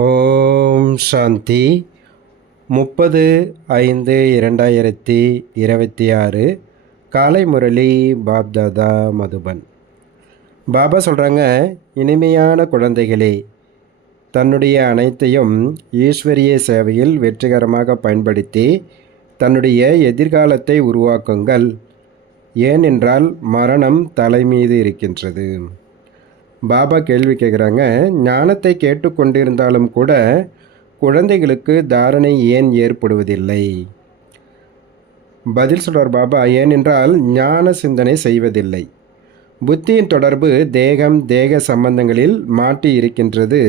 ஓம் சாந்தி. 30/5/2026 காலை முரளி பாப்தாதா மதுபன். பாபா சொல்கிறாங்க, இனிமையான குழந்தைகளே, தன்னுடைய அனைத்தையும் ஈஸ்வரிய சேவையில் வெற்றிகரமாக பயன்படுத்தி தன்னுடைய எதிர்காலத்தை உருவாக்குங்கள். ஏனென்றால் மரணம் தலைமீது இருக்கின்றது. பாபா கேள்வி கேட்குறாங்க, ஞானத்தை கேட்டுக்கொண்டிருந்தாலும் கூட குழந்தைகளுக்கு தாரணை ஏன் ஏற்படுவதில்லை? பதில் சொல்கிறார் பாபா, ஏனென்றால் ஞான சிந்தனை செய்வதில்லை. புத்தியின் தொடர்பு தேக சம்பந்தங்களில் மாட்டி இருக்கின்றது.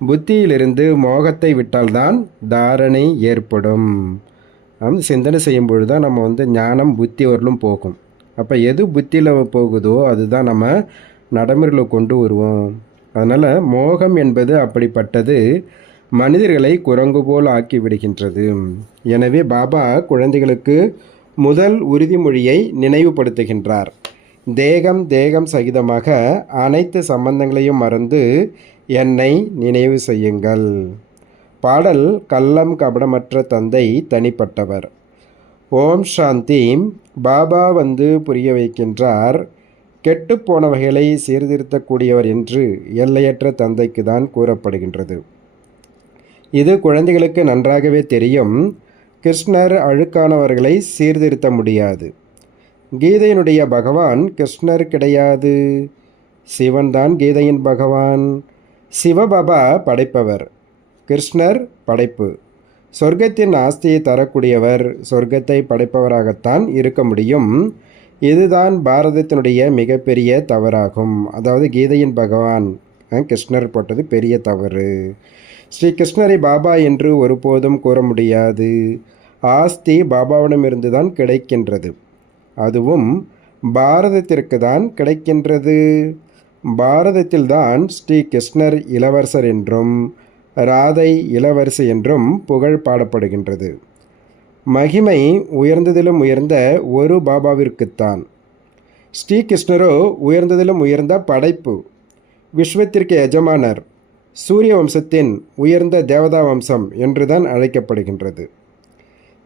புத்தியிலிருந்து மோகத்தை விட்டால்தான் தாரணை ஏற்படும். சிந்தனை செய்யும் பொழுது தான் நம்ம ஞானம் புத்தி வரலும் போகும். அப்போ எது புத்தியில் போகுதோ அதுதான் நம்ம நடைமுறையில் கொண்டு வருவோம். அதனால் மோகம் என்பது அப்படிப்பட்டது, மனிதர்களை குரங்கு போல் ஆக்கி விடுகின்றது. எனவே பாபா குழந்தைகளுக்கு முதல் உறுதிமொழியை நினைவுபடுத்துகின்றார். தேகம் சகிதமாக அனைத்து சம்பந்தங்களையும் மறந்து என்னை நினைவு செய்யுங்கள். பாடல் கள்ளம் கபடமற்ற தந்தை தனிப்பட்டவர். ஓம் சாந்தி. பாபா புரிய வைக்கின்றார், கெட்டுப்போனவைகளை சீர்திருத்தக்கூடியவர் என்று எல்லையற்ற தந்தைக்கு தான் கூறப்படுகின்றது. இது குழந்தைகளுக்கு நன்றாகவே தெரியும். கிருஷ்ணர் அழுக்கானவர்களை சீர்திருத்த முடியாது. கீதையினுடைய பகவான் கிருஷ்ணர் கிடையாது, சிவன்தான் கீதையின் பகவான். சிவபாபா படைப்பவர், கிருஷ்ணர் படைப்பு. சொர்க்கத்தின் ஆஸ்தியை தரக்கூடியவர் சொர்க்கத்தை படைப்பவராகத்தான் இருக்க முடியும். இதுதான் பாரதத்தினுடைய மிகப்பெரிய தவறாகும். அதாவது கீதையின் பகவான் கிருஷ்ணர் போட்டது பெரிய தவறு. ஸ்ரீ கிருஷ்ணரை பாபா என்று ஒருபோதும் கூற முடியாது. ஆஸ்தி பாபாவிடமிருந்து தான் கிடைக்கின்றது, அதுவும் பாரதத்திற்கு தான் கிடைக்கின்றது. பாரதத்தில்தான் ஸ்ரீ கிருஷ்ணர் இளவரசர் என்றும் ராதை இளவரசி என்றும் புகழ் பாடப்படுகின்றது. மகிமை உயர்ந்ததிலும் உயர்ந்த ஒரு பாபாவிற்குத்தான். ஸ்ரீகிருஷ்ணரோ உயர்ந்ததிலும் உயர்ந்த படைப்பு, விஸ்வத்திற்கு எஜமானர், சூரிய வம்சத்தின் உயர்ந்த தேவதா வம்சம் என்றுதான் அழைக்கப்படுகின்றது.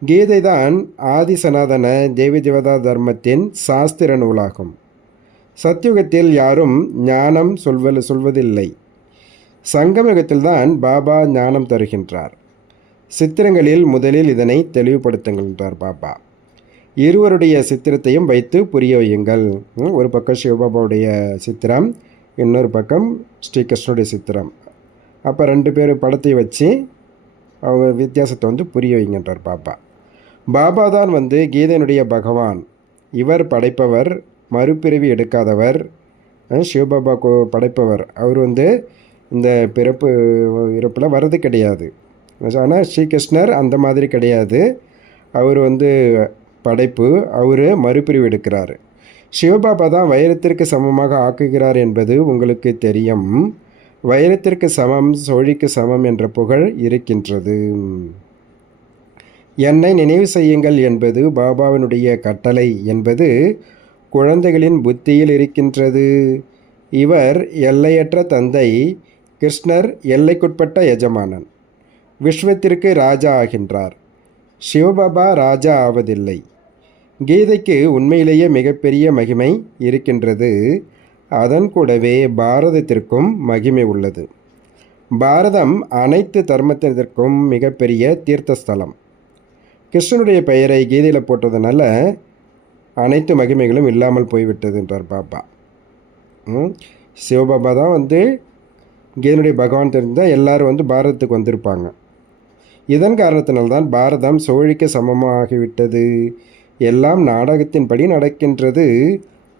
கீதை தான் ஆதி சனாதன தேவி தேவதா தர்மத்தின் சாஸ்திர நூலாகும். சத்யுகத்தில் யாரும் ஞானம் சொல்வதில்லை. சங்கமயுகத்தில்தான் பாபா ஞானம் தருகின்றார். சித்திரங்களில் முதலில் இதனை தெளிவுபடுத்துகின்றார் பாபா. இருவருடைய சித்திரத்தையும் வைத்து புரிய வையுங்கள். ஒரு பக்கம் சிவபாபாவுடைய சித்திரம், இன்னொரு பக்கம் ஸ்ரீகிருஷ்ணனுடைய சித்திரம். அப்போ ரெண்டு பேர் படத்தை வச்சு அவங்க வித்தியாசத்தை புரிய வைக்கின்றார் பாபா. பாபா தான் கீதையினுடைய பகவான். இவர் படைப்பவர், மறுபிறவி எடுக்காதவர். சிவபாபா படைப்பவர். அவர் இந்த பிறப்பு இறப்பில் வர்றது கிடையாது. ஆனால் ஸ்ரீகிருஷ்ணர் அந்த மாதிரி கிடையாது. அவர் படைப்பு, அவர் மறுபிரிவு எடுக்கிறார். சிவபாபா தான் வைரத்திற்கு சமமாக ஆக்குகிறார் என்பது உங்களுக்கு தெரியும். வைரத்திற்கு சமம், சோழிக்கு சமம் என்ற புகழ் இருக்கின்றது. என்னை நினைவு செய்யுங்கள் என்பது பாபாவினுடைய கட்டளை என்பது குழந்தைகளின் புத்தியில் இருக்கின்றது. இவர் எல்லையற்ற தந்தை, கிருஷ்ணர் எல்லைக்குட்பட்ட எஜமானன். விஸ்வத்திற்கு ராஜா ஆகின்றார். சிவபாபா ராஜா ஆவதில்லை. கீதைக்கு உண்மையிலேயே மிகப்பெரிய மகிமை இருக்கின்றது. அதன் கூடவே பாரதத்திற்கும் மகிமை உள்ளது. பாரதம் அனைத்து தர்மத்திற்கும் மிகப்பெரிய தீர்த்தஸ்தலம். கிருஷ்ணனுடைய பெயரை கீதையில் போட்டதுனால அனைத்து மகிமைகளும் இல்லாமல் போய்விட்டது என்றார் பாபா. சிவபாபா தான் கீதையினுடைய பகவான் தெரிந்தால் எல்லாரும் பாரதத்துக்கு வந்திருப்பாங்க. இதன் காரணத்தினால்தான் பாரதம் சோழிக்கு சமமாகிவிட்டது. எல்லாம் நாடகத்தின்படி நடக்கின்றது.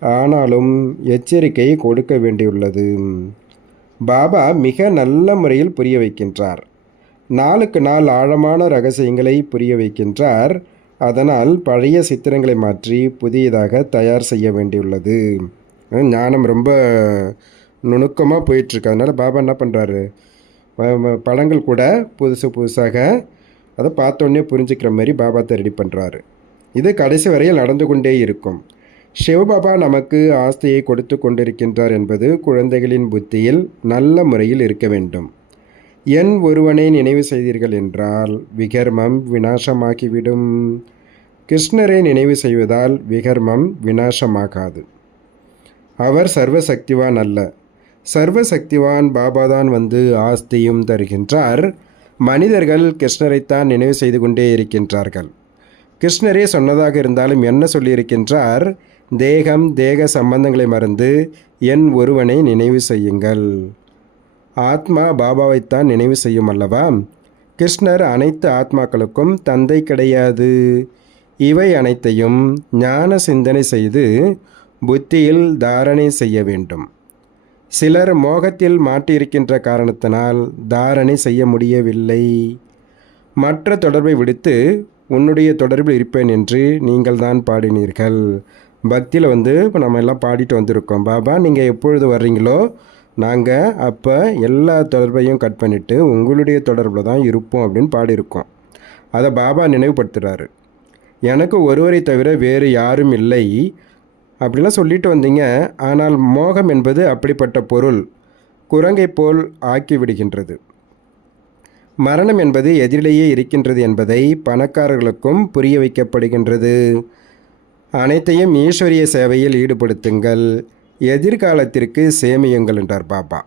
ஆனாலும் எச்சரிக்கை கொடுக்க வேண்டியுள்ளது. பாபா மிக நல்ல முறையில் புரிய வைக்கின்றார். நாளுக்கு நாள் ஆழமான ரகசியங்களை புரிய வைக்கின்றார். அதனால் பழைய சித்திரங்களை மாற்றி புதியதாக தயார் செய்ய வேண்டியுள்ளது. ஞானம் ரொம்ப நுணுக்கமாக போயிட்டுருக்கு. அதனால் பாபா என்ன பண்ணுறாரு, படங்கள் கூட புதுசாக அதை பார்த்தோன்னே புரிஞ்சுக்கிற மாதிரி பாபாத்தை ரெடி பண்ணுறாரு. இது கடைசி வரையில் நடந்து கொண்டே இருக்கும். சிவபாபா நமக்கு ஆஸ்தியை கொடுத்து கொண்டிருக்கின்றார் என்பது குழந்தைகளின் புத்தியில் நல்ல முறையில் இருக்க வேண்டும். என் ஒருவனை நினைவு செய்தீர்கள் என்றால் விகர்மம் விநாசமாகிவிடும். கிருஷ்ணரை நினைவு செய்வதால் விகர்மம் விநாசமாகாது. அவர் சர்வசக்திவான் அல்ல. சர்வசக்திவான் பாபாதான் வந்து ஆஸ்தியும் தருகின்றார். மனிதர்கள் கிருஷ்ணரைத்தான் நினைவு செய்து கொண்டே இருக்கின்றார்கள். கிருஷ்ணரே சொன்னதாக இருந்தாலும் என்ன சொல்லியிருக்கின்றார்? தேகம் தேக சம்பந்தங்களை மறந்து என் ஒருவனை நினைவு செய்யுங்கள். ஆத்மா பாபாவைத்தான் நினைவு செய்யும் அல்லவா? கிருஷ்ணர் அனைத்து ஆத்மாக்களுக்கும் தந்தை கிடையாது. இவை அனைத்தையும் ஞான சிந்தனை செய்து புத்தியில் தாரணை செய்ய வேண்டும். சிலர் மோகத்தில் மாட்டியிருக்கின்ற காரணத்தினால் தாரணை செய்ய முடியவில்லை. மற்ற தொடர்பை விடுத்து உன்னுடைய தொடர்பில் இருப்பேன் என்று நீங்கள் தான் பாடினீர்கள். பக்தியில் இப்போ நம்ம எல்லாம் பாடிட்டு வந்திருக்கோம். பாபா நீங்கள் எப்பொழுது வர்றீங்களோ நாங்கள் அப்போ எல்லா தொடர்பையும் கட் பண்ணிவிட்டு உங்களுடைய தொடர்பில் தான் இருப்போம் அப்படின்னு பாடியிருக்கோம். அதை பாபா நினைவுபடுத்துகிறாரு. எனக்கு ஒருவரை தவிர வேறு யாரும் இல்லை அப்படிலாம் சொல்லிட்டு வந்தீங்க. ஆனால் மோகம் என்பது அப்படிப்பட்ட பொருள், குரங்கை போல் ஆக்கிவிடுகின்றது. மரணம் என்பது எதிரிலேயே இருக்கின்றது என்பதை பணக்காரர்களுக்கும் புரிய வைக்கப்படுகின்றது. அனைத்தையும் ஈஸ்வரிய சேவையில் ஈடுபடுத்துங்கள், எதிர்காலத்திற்கு சேமியுங்கள் என்றார் பாபா.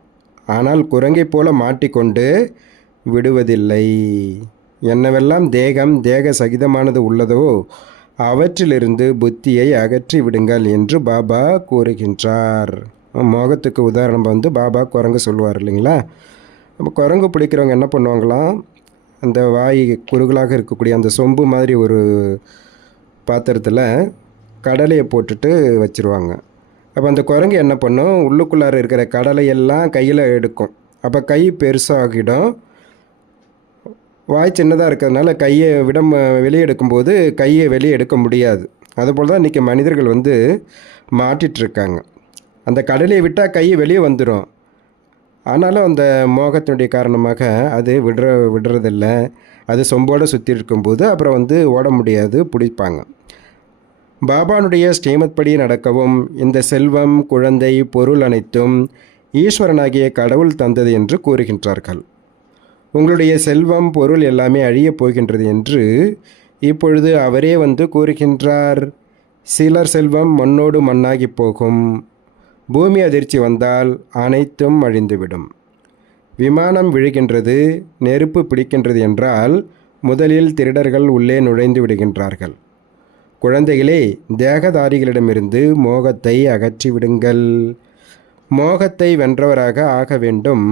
ஆனால் குரங்கை போல மாட்டிக்கொண்டு விடுவதில்லை. என்னவெல்லாம் தேகம் தேக சகிதமானது உள்ளதோ அவற்றிலிருந்து புத்தியை அகற்றி விடுங்கள் என்று பாபா கூறுகின்றார். மோகத்துக்கு உதாரணம் பாபா குரங்கு சொல்லுவார் இல்லைங்களா? நம்ம குரங்கு பிடிக்கிறவங்க என்ன பண்ணுவாங்களாம், அந்த வாய் குறுகலாக இருக்கக்கூடிய அந்த சொம்பு மாதிரி ஒரு பாத்திரத்தில் கடலையை போட்டுட்டு வச்சுருவாங்க. அப்போ அந்த குரங்கு என்ன பண்ணும், உள்ளுக்குள்ளார இருக்கிற கடலையெல்லாம் கையில் எடுக்கும். அப்போ கை பெருசாகிடும். வாய் சின்னதாக இருக்கிறதுனால கையை வெளியே எடுக்கும்போது கையை வெளியே எடுக்க முடியாது. அதுபோல் தான் இன்றைக்கி மனிதர்கள் மாட்டிகிட்ருக்காங்க. அந்த கடலையை விட்டால் கை வெளியே வந்துடும். ஆனாலும் அந்த மோகத்தினுடைய காரணமாக அது விடுறதில்லை. அது சொம்போடு சுற்றி இருக்கும்போது அப்புறம் ஓட முடியாது, பிடிப்பாங்க. பாபானுடைய ஸ்ரீமத் படி நடக்கவும் இந்த செல்வம், குழந்தை, பொருள் அனைத்தும் ஈஸ்வரனாகிய கடவுள் தந்தது என்று கூறுகின்றார்கள். உங்களுடைய செல்வம், பொருள் எல்லாமே அழியப் போகின்றது என்று இப்பொழுது அவரே கூறுகின்றார். சிலர் செல்வம் மண்ணோடு மண்ணாகி போகும். பூமி அதிர்ச்சி வந்தால் அனைத்தும் அழிந்துவிடும். விமானம் விழுகின்றது, நெருப்பு பிடிக்கின்றது என்றால் முதலில் திருடர்கள் உள்ளே நுழைந்து விடுகின்றார்கள். குழந்தைகளே, தேகதாரிகளிடமிருந்து மோகத்தை அகற்றிவிடுங்கள். மோகத்தை வென்றவராக ஆக வேண்டும்.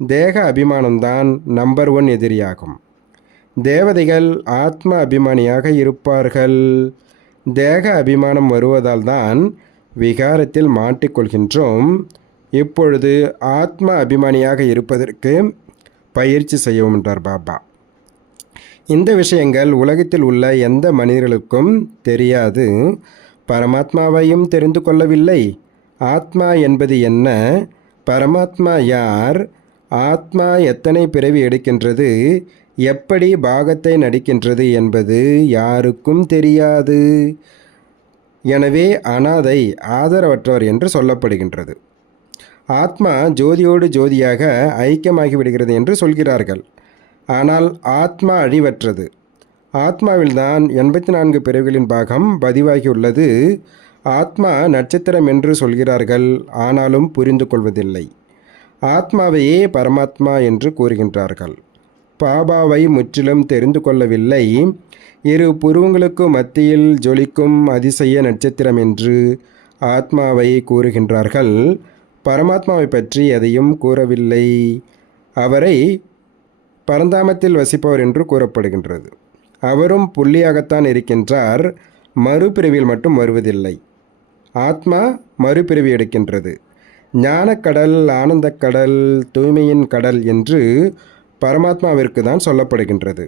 தேக அபிமானம்தான் நம்பர் 1 எதிரியாகும். தேவதைகள் ஆத்ம அபிமானியாக இருப்பார்கள். தேக அபிமானம் வருவதால் தான் விகாரத்தில் மாட்டிக்கொள்கின்றோம். இப்பொழுது ஆத்ம அபிமானியாக இருப்பதற்கு பயிற்சி செய்யவும் என்றார் பாபா. இந்த விஷயங்கள் உலகத்தில் உள்ள எந்த மனிதர்களுக்கும் தெரியாது. பரமாத்மாவையும் தெரிந்து கொள்ளவில்லை. ஆத்மா என்பது என்ன, பரமாத்மா யார், ஆத்மா எத்தனை பிறவி எடுக்கின்றது, எப்படி பாகத்தை நடிக்கின்றது என்பது யாருக்கும் தெரியாது. எனவே அனாதை, ஆதரவற்றவர் என்று சொல்லப்படுகின்றது. ஆத்மா ஜோதியோடு ஜோதியாக ஐக்கியமாகி விடுகிறது என்று சொல்கிறார்கள். ஆனால் ஆத்மா அழிவற்றது. ஆத்மாவில்தான் 84 பிறவிகளின் பாகம் பதிவாகியுள்ளது. ஆத்மா நட்சத்திரம் என்று சொல்கிறார்கள், ஆனாலும் புரிந்து கொள்வதில்லை. ஆத்மாவையே பரமாத்மா என்று கூறுகின்றார்கள். பாபாவை முற்றிலும் தெரிந்து கொள்ளவில்லை. இரு புருவங்களுக்கு மத்தியில் ஜொலிக்கும் அதிசய நட்சத்திரம் என்று ஆத்மாவை கூறுகின்றார்கள். பரமாத்மாவை பற்றி எதையும் கூறவில்லை. அவரை பரந்தாமத்தில் வசிப்பவர் என்று கூறப்படுகின்றது. அவரும் புள்ளியாகத்தான் இருக்கின்றார். மறுபிறவியில் மட்டும் வருவதில்லை. ஆத்மா மறுபிறவி எடுக்கின்றது. ஞானக்கடல், ஆனந்தக்கடல், தூய்மையின் கடல் என்று பரமாத்மாவிற்கு தான் சொல்லப்படுகின்றது.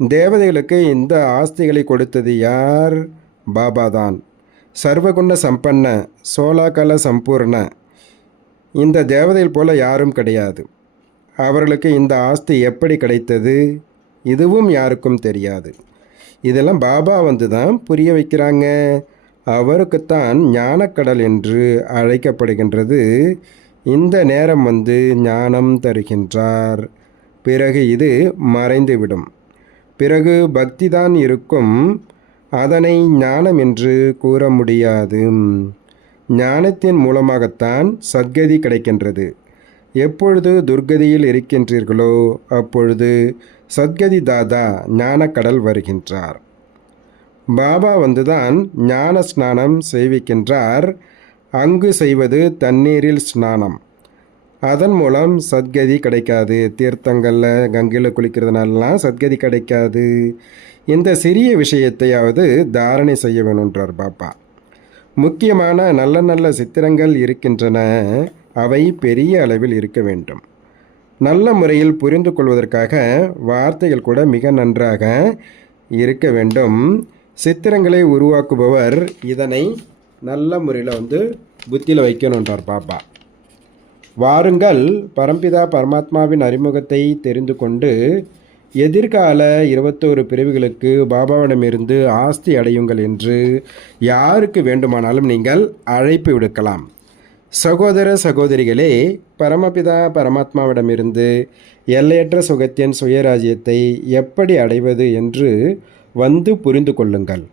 தேவதைகளுக்கு இந்த ஆஸ்திகளை கொடுத்தது யார்? பாபாதான். சர்வகுண சம்பன்ன, சோலாகல சம்பூர்ண. இந்த தேவதைகள் போல யாரும் கிடையாது. அவர்களுக்கு இந்த ஆஸ்தி எப்படி கிடைத்தது, இதுவும் யாருக்கும் தெரியாது. இதெல்லாம் பாபா தான் புரிய வைக்கிறாங்க. அவருக்குத்தான் ஞானக்கடல் என்று அழைக்கப்படுகின்றது. இந்த நேரம் ஞானம் தருகின்றார். பிறகு இது மறைந்துவிடும். பிறகு பக்திதான் இருக்கும். அதனை ஞானம் என்று கூற முடியாது. ஞானத்தின் மூலமாகத்தான் சத்கதி கிடைக்கின்றது. எப்பொழுது துர்கதியில் இருக்கின்றீர்களோ அப்பொழுது சத்கதி தாதா ஞானக்கடல் வருகின்றார். பாபா வந்துதான் ஞான ஸ்நானம் செய்விக்கின்றார். அங்கு செய்வது தண்ணீரில் ஸ்நானம். அதன் மூலம் சத்கதி கிடைக்காது. தீர்த்தங்களில் கங்கையில் குளிக்கிறதுனாலலாம் சத்கதி கிடைக்காது. இந்த சிறிய விஷயத்தையாவது தாரணை செய்ய வேணுன்றார் பாபா. முக்கியமான நல்ல நல்ல சித்திரங்கள் இருக்கின்றன. அவை பெரிய அளவில் இருக்க வேண்டும். நல்ல முறையில் புரிந்து கொள்வதற்காக வார்த்தைகள் கூட மிக நன்றாக இருக்க வேண்டும். சித்திரங்களை உருவாக்குபவர் இதனை நல்ல முறையில் புத்தியில் வைக்கணுன்றார் பாபா. வாருங்கள், பரம்பிதா பரமாத்மாவின் அறிமுகத்தை தெரிந்து கொண்டு எதிர்கால 21 பிறவிகளுக்கு பாபாவிடமிருந்து ஆஸ்தி அடையுங்கள் என்று யாருக்கு வேண்டுமானாலும் நீங்கள் அழைப்பு விடுக்கலாம். சகோதர சகோதரிகளே, பரமபிதா பரமாத்மாவிடமிருந்து எல்லையற்ற சுகத்தின் சுயராஜ்யத்தை எப்படி அடைவது என்று புரிந்து கொள்ளுங்கள்.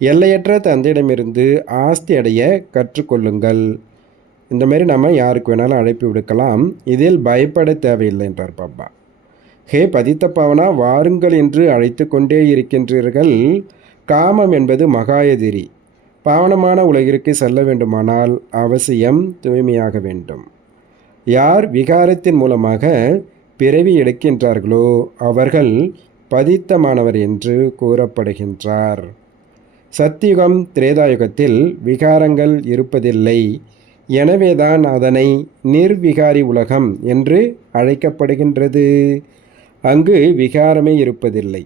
எல்லையற்ற தந்தையிடமிருந்து ஆஸ்தி அடைய கற்றுக்கொள்ளுங்கள். இந்த மாதிரி நம்ம யாருக்கு வேணாலும் அழைப்பு விடுக்கலாம். இதில் பயப்பட தேவையில்லை என்றார் பாபா. ஹே பதித்த பாவனா, வாருங்கள் என்று அழைத்து கொண்டே இருக்கின்றீர்கள். காமம் என்பது மகாயதிரி. பாவனமான உலகிற்கு செல்ல வேண்டுமானால் அவசியம் தூய்மையாக வேண்டும். யார் விகாரத்தின் மூலமாக பிறவி எடுக்கின்றார்களோ அவர்கள் பதித்தமானவர் என்று கூறப்படுகின்றார். சத்தியுகம் திரேதாயுகத்தில் விகாரங்கள் இருப்பதில்லை. எனவேதான் அதனை நிர்விகாரி உலகம் என்று அழைக்கப்படுகின்றது. அங்கு விகாரமே இருப்பதில்லை.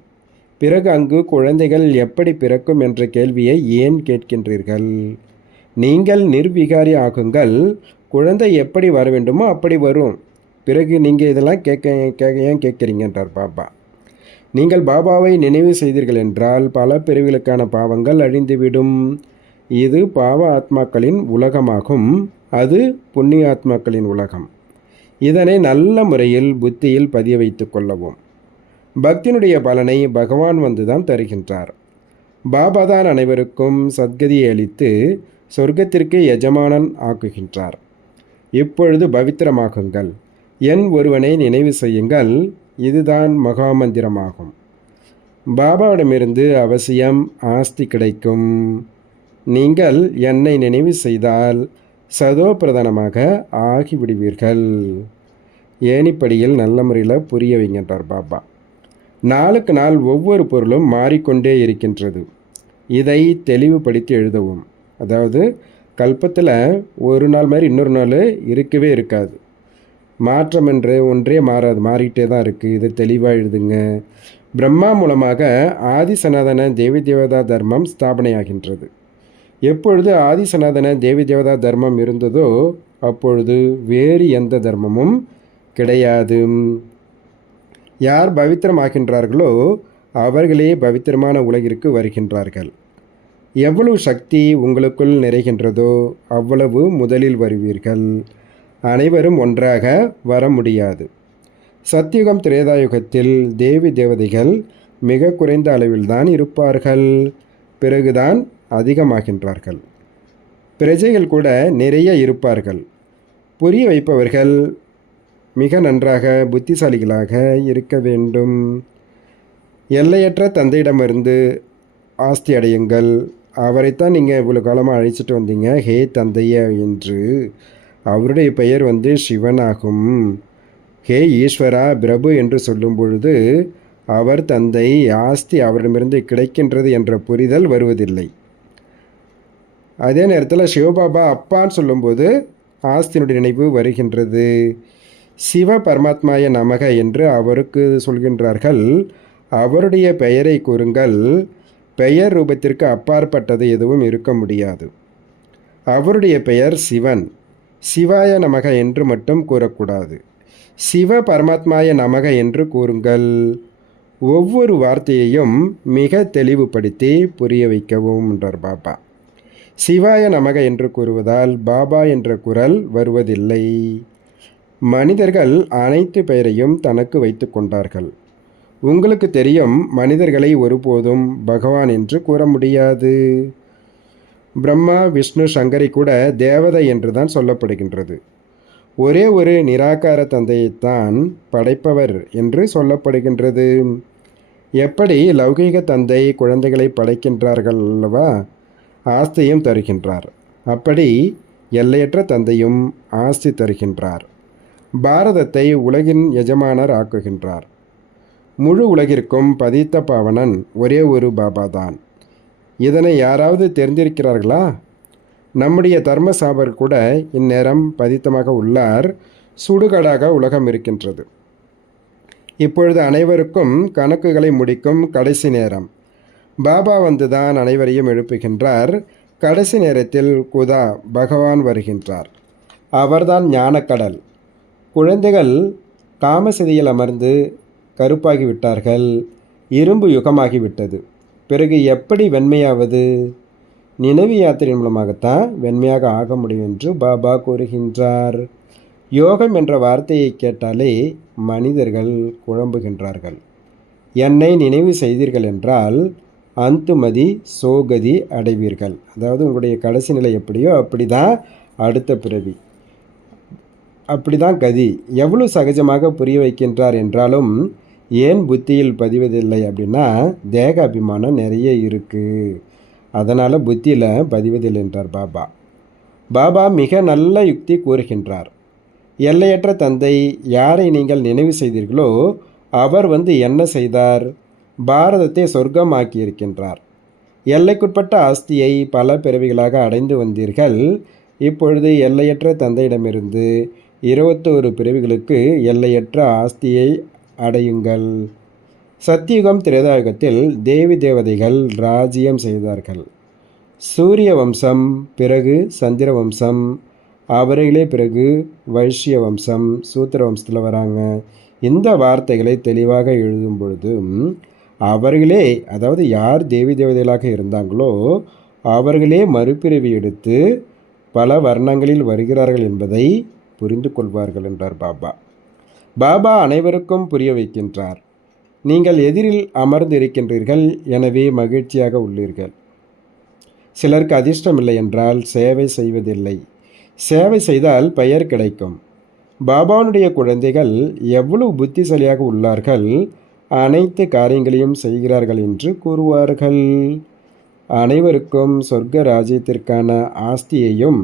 பிறகு அங்கு குழந்தைகள் எப்படி பிறக்கும் என்ற கேள்வியை ஏன் கேட்கின்றீர்கள்? நீங்கள் நிர்விகாரி ஆகுங்கள். குழந்தை எப்படி வர வேண்டுமோ அப்படி வரும். பிறகு நீங்கள் இதெல்லாம் ஏன் கேட்குறீங்கன்றார் பாபா. நீங்கள் பாபாவை நினைவு செய்தீர்கள் என்றால் பல பிறவிகளுக்கான பாவங்கள் அழிந்துவிடும். இது பாவ ஆத்மாக்களின் உலகமாகும். அது புண்ணிய ஆத்மாக்களின் உலகம். இதனை நல்ல முறையில் புத்தியில் பதிய வைத்து கொள்ளவும். பக்தியினுடைய பலனை பகவான் வந்துதான் தருகின்றார். பாபா தான் அனைவருக்கும் சத்கதியை அளித்து சொர்க்கத்திற்கு எஜமானன் ஆக்குகின்றார். இப்பொழுது பவித்திரமாகுங்கள். என் ஒருவனை நினைவு செய்யுங்கள். இதுதான் மகாமந்திரமாகும். பாபாவிடமிருந்து அவசியம் ஆஸ்தி கிடைக்கும். நீங்கள் என்னை நினைவு செய்தால் சதோ பிரதானமாக ஆகிவிடுவீர்கள். ஏணிப்படியில் நல்ல முறையில் புரிய வைக்கின்றார் பாபா. நாளுக்கு நாள் ஒவ்வொரு பொருளும் மாறிக்கொண்டே இருக்கின்றது. இதை தெளிவுபடுத்தி எழுதவும். அதாவது கல்பத்தில் ஒரு நாள் மாதிரி இன்னொரு நாள் இருக்கவே இருக்காது. மாற்றம் என்று ஒன்றே மாறாது, மாறிக்கிட்டே தான் இருக்குது. இதை தெளிவாக எழுதுங்க. பிரம்மா மூலமாக ஆதி சனாதன தேவி தேவதா தர்மம் ஸ்தாபனையாகின்றது. எப்பொழுது ஆதி சனாதன தேவி தேவதா தர்மம் இருந்ததோ அப்பொழுது வேறு எந்த தர்மமும் கிடையாது. யார் பவித்திரமாகின்றார்களோ அவர்களே பவித்திரமான உலகிற்கு வருகின்றார்கள். எவ்வளவு சக்தி உங்களுக்குள் நிறைகின்றதோ அவ்வளவு முதலில் வருவீர்கள். அனைவரும் ஒன்றாக வர முடியாது. சத்தியுகம் திரேதாயுகத்தில் தேவி தேவதைகள் மிக குறைந்த அளவில்தான் இருப்பார்கள். பிறகுதான் அதிகமாகின்றார்கள். பிரஜைகள் கூட நிறைய இருப்பார்கள். புரிய வைப்பவர்கள் மிக நன்றாக புத்திசாலிகளாக இருக்க வேண்டும். எல்லையற்ற தந்தையிடமிருந்து ஆஸ்தி அடையுங்கள். அவரைத்தான் நீங்கள் இவ்வளோ காலமாக அழைச்சிட்டு வந்தீங்க, ஹே தந்தைய என்று. அவருடைய பெயர் சிவனாகும். ஹே ஈஸ்வரா பிரபு என்று சொல்லும் பொழுது அவர் தந்தை, ஆஸ்தி அவரிடமிருந்து கிடைக்கின்றது என்ற புரிதல் வருவதில்லை. அதே நேரத்தில் சிவபாபா அப்பான்னு சொல்லும்போது ஆஸ்தியினுடைய நினைவு வருகின்றது. சிவ பரமாத்மாய நமக என்று அவருக்கு சொல்கின்றார்கள். அவருடைய பெயரை கூறுங்கள். பெயர் ரூபத்திற்கு அப்பாற்பட்டது எதுவும் இருக்க முடியாது. அவருடைய பெயர் சிவன். சிவாய நமக என்று மட்டும் கூறக்கூடாது. சிவ பரமாத்மாய நமக என்று கூறுங்கள். ஒவ்வொரு வார்த்தையையும் மிக தெளிவுபடுத்தி புரிய வைக்கவும் என்றார் பாபா. சிவாய நமக என்று கூறுவதால் பாபா என்ற குரல் வருவதில்லை. மனிதர்கள் அனைத்து பெயரையும் தனக்கு வைத்து கொண்டார்கள். உங்களுக்கு தெரியும், மனிதர்களை ஒருபோதும் பகவான் என்று கூற முடியாது. பிரம்மா, விஷ்ணு, சங்கரை கூட தேவதை என்றுதான் சொல்லப்படுகின்றது. ஒரே ஒரு நிராகார தந்தையைத்தான் படைப்பவர் என்று சொல்லப்படுகின்றது. எப்படி லௌகீக தந்தை குழந்தைகளை படைக்கின்றார்கள் அல்லவா, ஆஸ்தியும் தருகின்றார். அப்படி எல்லையற்ற தந்தையும் ஆஸ்தி தருகின்றார். பாரதத்தை உலகின் எஜமானர் ஆக்குகின்றார். முழு உலகிற்கும் பதித்த பாவனன் ஒரே ஒரு பாபா தான். இதனை யாராவது தெரிந்திருக்கிறார்களா? நம்முடைய தர்மசாபர் கூட இந்நேரம் பதித்தமாக உள்ளார். சுடுகாடாக உலகம் இருக்கின்றது. இப்பொழுது அனைவருக்கும் கணக்குகளை முடிக்கும் கடைசி நேரம். பாபா வந்துதான் அனைவரையும் எழுப்புகின்றார். கடைசி நேரத்தில் குதா பகவான் வருகின்றார். அவர்தான் ஞானக்கடல். குழந்தைகள் காமசதியில் அமர்ந்து கருப்பாகிவிட்டார்கள். இரும்பு யுகமாகிவிட்டது. பிறகு எப்படி வெண்மையாவது? நினைவு யாத்திரை மூலமாகத்தான் வெண்மையாக ஆக முடியும் என்று பாபா கூறுகின்றார். யோகம் என்ற வார்த்தையை கேட்டாலே மனிதர்கள் குழம்புகின்றார்கள். என்னை நினைவு செய்தீர்கள் என்றால் அந்துமதி சோகதி அடைவீர்கள். அதாவது உங்களுடைய கடைசி நிலை எப்படியோ அப்படி தான் அடுத்த பிறவி, அப்படி தான் கதி. எவ்வளவு சகஜமாக புரிய வைக்கின்றார் என்றாலும் ஏன் புத்தியில் பதிவதில்லை அப்படின்னா, தேக அபிமானம் நிறைய இருக்குது, அதனால் புத்தியில் பதிவதில்லை என்றார் பாபா. பாபா மிக நல்ல யுக்தி கூறுகின்றார். எல்லையற்ற தந்தை யாரை நீங்கள் நினைவு செய்தீர்களோ அவர் என்ன செய்தார்? பாரதத்தை சொர்க்கமாக்கி இருக்கின்றார். எல்லைக்குட்பட்ட ஆஸ்தியை பல பிறவிகளாக அடைந்து வந்தீர்கள். இப்பொழுது எல்லையற்ற தந்தையிடமிருந்து 21 பிறவிகளுக்கு எல்லையற்ற ஆஸ்தியை அடையுங்கள். சத்தியுகம் திரேதாயுகத்தில் தேவி தேவதைகள் ராஜ்யம் செய்தார்கள். சூரிய வம்சம், பிறகு சந்திர வம்சம், அவர்களே பிறகு வைஷ்ய வம்சம், சூத்திர வம்சத்தில் வராங்க. இந்த வார்த்தைகளை தெளிவாக எழுதும் பொழுதும் அவர்களே, அதாவது யார் தேவி தேவதைகளாக இருந்தாங்களோ அவர்களே மறுபிறவி எடுத்து பல வர்ணங்களில் வருகிறார்கள் என்பதை புரிந்து கொள்வார்கள் என்றார் பாபா. பாபா அனைவருக்கும் புரிய வைக்கின்றார். நீங்கள் எதிரில் அமர்ந்து இருக்கின்றீர்கள், எனவே மகிழ்ச்சியாக உள்ளீர்கள். சிலருக்கு அதிர்ஷ்டம் இல்லை என்றால் சேவை செய்வதில்லை. சேவை செய்தால் பெயர் கிடைக்கும். பாபாவுடைய குழந்தைகள் எவ்வளவு புத்திசாலியாக உள்ளார்கள், அனைத்து காரியங்களையும் செய்கிறார்கள் என்று கூறுவார்கள். அனைவருக்கும் சொர்க்க ராஜ்யத்திற்கான ஆஸ்தியையும்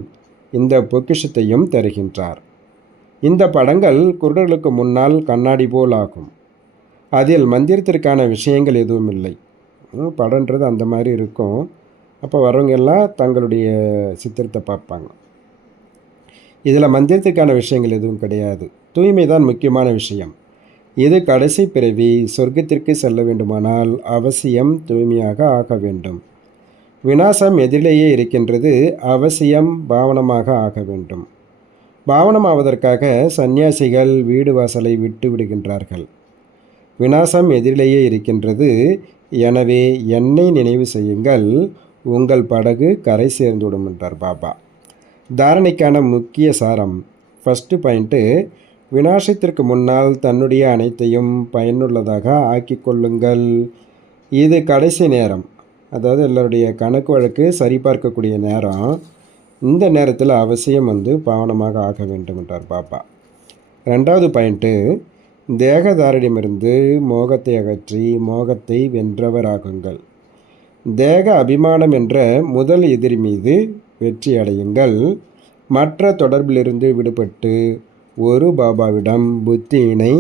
இந்த பொக்கிஷத்தையும் தருகின்றார். இந்த படங்கள் குருடர்களுக்கு முன்னால் கண்ணாடி போல் ஆகும். அதில் மந்திரத்திற்கான விஷயங்கள் எதுவும் இல்லை. படம்ன்றது அந்த மாதிரி இருக்கும். அப்போ வரவங்க எல்லாம் தங்களுடைய சித்திரத்தை பார்ப்பாங்க. இதில் மந்திரத்துக்கான விஷயங்கள் எதுவும் கிடையாது. தூய்மை தான் முக்கியமான விஷயம். இது கடைசி பிறவி. சொர்க்கத்திற்கு செல்ல வேண்டுமானால் அவசியம் தூய்மையாக ஆக வேண்டும். விநாசம் எதிரிலேயே இருக்கின்றது, அவசியம் பாவனமாக ஆக வேண்டும். பாவனமாவதற்காக சந்நியாசிகள் வீடு வாசலை விட்டு விடுகின்றார்கள். விநாசம் எதிரிலேயே இருக்கின்றது, எனவே என்னை நினைவு செய்யுங்கள், உங்கள் படகு கரை சேர்ந்துவிடும் என்றார் பாபா. தாரணைக்கான முக்கிய சாரம். ஃபஸ்ட்டு பாயிண்ட்டு, விநாசத்திற்கு முன்னால் தன்னுடைய அனைத்தையும் பயனுள்ளதாக ஆக்கி கொள்ளுங்கள். இது கடைசி நேரம், அதாவது எல்லாருடைய கணக்கு வழக்கு சரிபார்க்கக்கூடிய நேரம். இந்த நேரத்தில் அவசியம் பாவனமாக ஆக வேண்டும் என்றார் பாபா. ரெண்டாவது பாயிண்ட்டு, தேகதாரிடமிருந்து மோகத்தை அகற்றி மோகத்தை வென்றவராகுங்கள். தேக அபிமானம் என்ற முதல் எதிரி மீது வெற்றி அடையுங்கள். மற்ற தொடர்பிலிருந்து விடுபட்டு ஒரு பாபாவிடம் புத்தியினை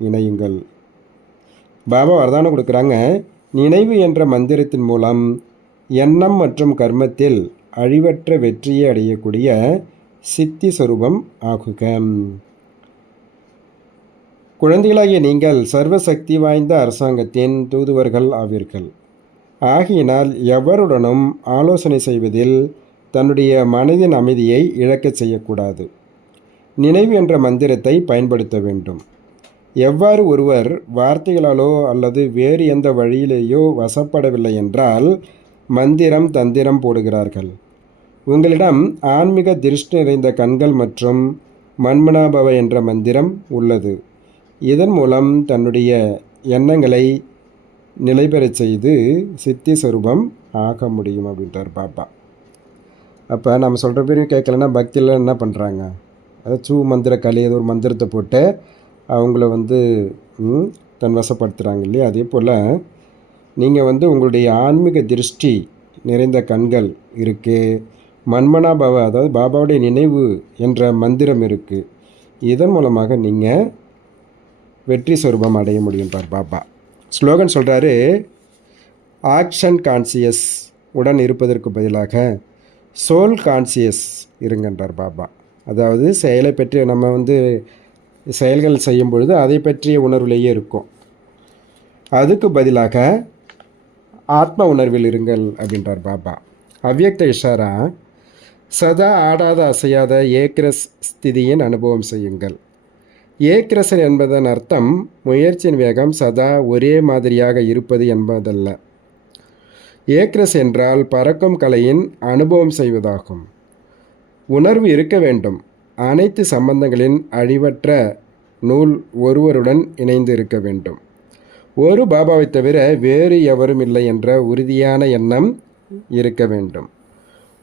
இணையுங்கள். பாபா வரதானம் கொடுக்குறாங்க. நினைவு என்ற மந்திரத்தின் மூலம் எண்ணம் மற்றும் கர்மத்தில் அழிவற்ற வெற்றியை அடையக்கூடிய சித்தி சொரூபம் ஆகுக. குழந்தைகளாகிய நீங்கள் சர்வசக்தி வாய்ந்த அரசாங்கத்தின் தூதுவர்கள் ஆவீர்கள். ஆகையினால் எவருடனும் ஆலோசனை செய்வதில் தன்னுடைய மனதின் அமைதியை இழக்கச் செய்யக்கூடாது. நினைவு என்ற மந்திரத்தை பயன்படுத்த வேண்டும். எவ்வாறு ஒருவர் வார்த்தைகளாலோ அல்லது வேறு எந்த வழியிலேயோ வசப்படவில்லை என்றால் மந்திரம் தந்திரம் போடுகிறார்கள். உங்களிடம் ஆன்மீக திருஷ்டி நிறைந்த கண்கள் மற்றும் மன்மனாபவ என்ற மந்திரம் உள்ளது. இதன் மூலம் தன்னுடைய எண்ணங்களை நிலைபெறச் செய்து சித்தி சொரூபம் ஆக முடியும் அப்படின்றார் பாபா. அப்போ நம்ம சொல்கிற பேரையும் கேட்கலன்னா பக்தியில் என்ன பண்ணுறாங்க, அதாவது மந்திர களி ஏதோ ஒரு மந்திரத்தை போட்டு அவங்கள தன் வசப்படுத்துகிறாங்க இல்லையா. அதே போல் நீங்கள் உங்களுடைய ஆன்மீக திருஷ்டி நிறைந்த கண்கள் இருக்குது, மன்மனாபவ அதாவது பாபாவுடைய நினைவு என்ற மந்திரம் இருக்குது. இதன் மூலமாக நீங்கள் வெற்றி சொரூபம் அடைய முடியும் பாபா. ஸ்லோகன் சொல்கிறாரு, ஆக்ஷன் கான்சியஸ் உடன் இருப்பதற்கு பதிலாக சோல் கான்சியஸ் இருங்கன்றார் பாபா. அதாவது செயலை பற்றி நம்ம செயல்கள் செய்யும் பொழுது அதை பற்றிய உணர்விலேயே இருக்கும், அதுக்கு பதிலாக ஆத்ம உணர்வில் இருங்கள் அப்படின்றார் பாபா. அவ்யக்த இஷாரா, சதா ஆடாத அசையாத ஏக்ரஸ் ஸ்திதியின் அனுபவம் செய்யுங்கள். ஏக்ரசர் என்பதன் அர்த்தம் முயற்சியின் வேகம் சதா ஒரே மாதிரியாக இருப்பது என்பதல்ல. ஏக்ரஸ் என்றால் பறக்கும் கலையின் அனுபவம் செய்வதாகும். உணர்வு இருக்க வேண்டும். அனைத்து சம்பந்தங்களின் அழிவற்ற நூல் ஒருவருடன் இணைந்து இருக்க வேண்டும். ஒரு பாபாவை தவிர வேறு எவரும் இல்லை என்ற உறுதியான எண்ணம் இருக்க வேண்டும்.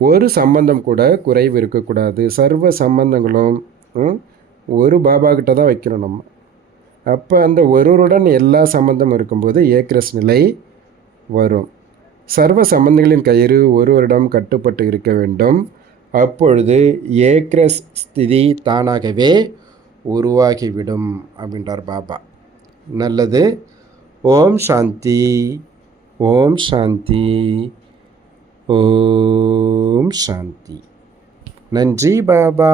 ஒரு சம்பந்தம் கூட குறைவு இருக்கக்கூடாது. சர்வ சம்பந்தங்களும் ஒரு பாபா கிட்ட தான் வைக்கணும் நம்ம. அப்போ அந்த ஒருவருடன் எல்லா சம்பந்தமும் இருக்கும்போது ஏக்ரஸ் நிலை வரும். சர்வ சம்பந்தங்களின் கயிறு ஒருவரிடம் கட்டுப்பட்டு இருக்க வேண்டும். அப்பொழுது ஏக்ரஸ் ஸ்திதி தானாகவே உருவாகிவிடும் அப்படின்றார் பாபா. நல்லது. ஓம் சாந்தி, ஓம் சாந்தி, ஓம் சாந்தி. நன்றி பாபா.